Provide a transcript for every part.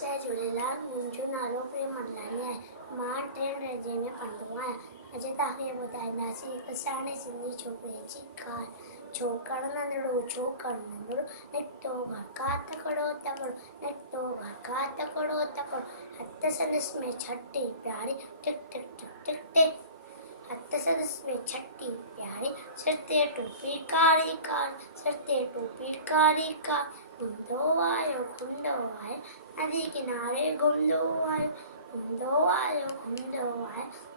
जय झूलेलाल। मुंहिंजो नालो प्रेम मनलानी आहे। मां 10 दर्जे में पढ़ंदो आहियां। अॼु तव्हांखे ॿुधाईंदासीं हिकु सियाणी सिंधी छोकिरे जी ॻाल्हि। छोकिरो नंढड़ो निकितो घर खां तकिड़ो निकितो घर खां तकिड़ो हथ संदसि में छटी प्यारी टिक टिक टिक टिक टिक। हथ संदसि में छटी प्यारी, सिर ते टोपी कारी सिर ते टोपी कारी घुमंदो आयो नदी किनारे घुमंदो आयो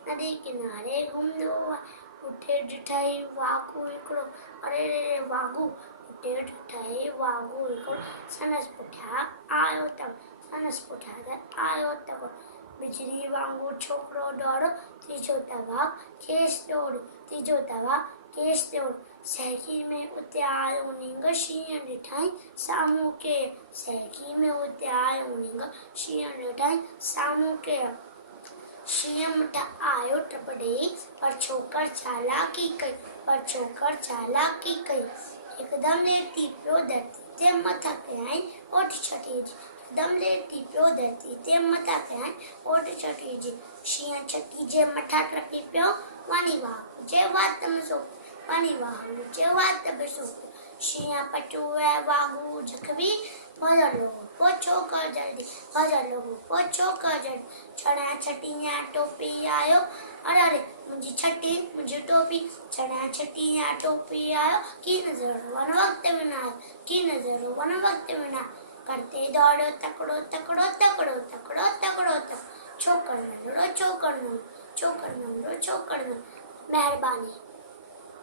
नदी किनारे घुमंदो आयो। उठे ॾिठई वाघू हिकिड़ो, अरे रे वाघू। उठे ॾिठई वाघू हिकिड़ो, संदसि पुठियां आयो तको बिजली वांगुरु छोकिरो दौड़ो, तीजो दवा खेसि दौड़ सैकी में उते आयो नींग शींहं ॾिठई साम्हूं केरु। सैकी में उते आयो नींग शींहं ॾिठई साम्हूं केरु। शींहं मुठ आयो टप ॾेई, पर छोकर चालाकी कई। हिकदमि लेटी पियो धरती ते मथां कयई ओठ छटी जी। शींहं छटी जे मथां टपी पियो, वञी वाघू जे वात में सो पियो। शींहं पटुए वाघू जखवी, भॼण लॻो पोइ छोकर जल्दी छड़ा छटी टोपी आयो। अरे मुंहिंजी टोपी छड़ा छटी टोपी आयो। की नज़र वन वक्त विना करते दौड़ो तकड़ो छोकर नंढड़ो। महिरबानी।